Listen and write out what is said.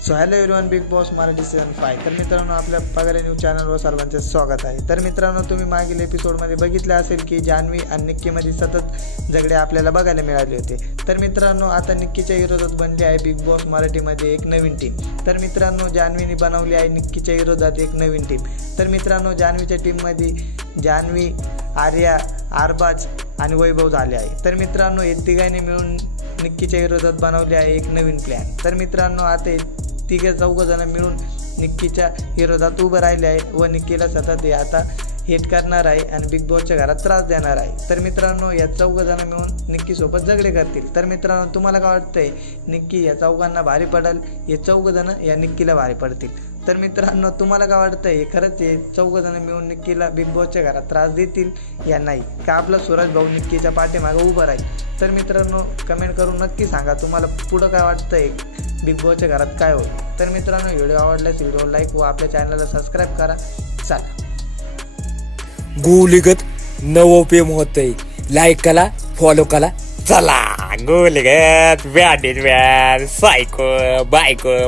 So hello everyone, big boss Marathi season 5. तर मित्रांनो, आपल्या पगारे न्यूज चॅनलवर सर्वांचे स्वागत आहे. तर मित्रांनो, तुम्ही मागील एपिसोडमध्ये बघितले असेल की जान्हवी आणि निक्कीमध्ये सतत झगडे आपल्याला बघायला मिळाले होते. तर मित्रांनो, आता निक्कीच्या विरोधात बनली आहे बिग बॉस मराठीमध्ये एक नवीन टीम. तर मित्रांनो, जान्हवीने बनवली आहे निक्कीच्या विरोधात एक नवीन टीम. तर मित्रांनो, जान्हवीच्या टीममध्ये जान्हवी, आर्या, आरबाज आणि वैभव झाले आहे. तर मित्रांनो, हे तिघांनी मिळून निक्कीच्या विरोधात बनवले आहे एक नवीन प्लॅन. तर मित्रांनो, आता तिघे चौघजण मिळून निक्कीच्या विरोधात उभं राहिले आहे व निक्कीला सतत आता हेट करणार आहे आणि बिग बॉसच्या घरात त्रास देणार आहे. तर मित्रांनो, या चौघजण मिळून निक्कीसोबत झगडे करतील. तर मित्रांनो, तुम्हाला काय वाटतंय, निक्की या चौघांना भारी पडेल, हे चौघजण या निक्कीला भारी पडतील? तर मित्रांनो, तुम्हाला काय वाटतंय, खरंच हे चौघजण मिळून निक्कीला बिग बॉसच्या घरात त्रास देतील या नाही, का आपला सूरज भाऊ निक्कीच्या पाठीमागे उभं राहील? तर मित्रांनो, कमेंट करून नक्की सांगा तुम्हाला पुढं काय वाटतंय, बिग बॉसच्या घरात काय होईल. तर मित्रांनो, व्हिडिओ आवडल्यास व्हिडिओ लाईक व आपल्या चॅनलला सबस्क्राईब करा. चला, गोलीगत नवं प्रेम होतंय, लाईक करा, फॉलो करा. चला गोलीगत बॅट सायको बायको.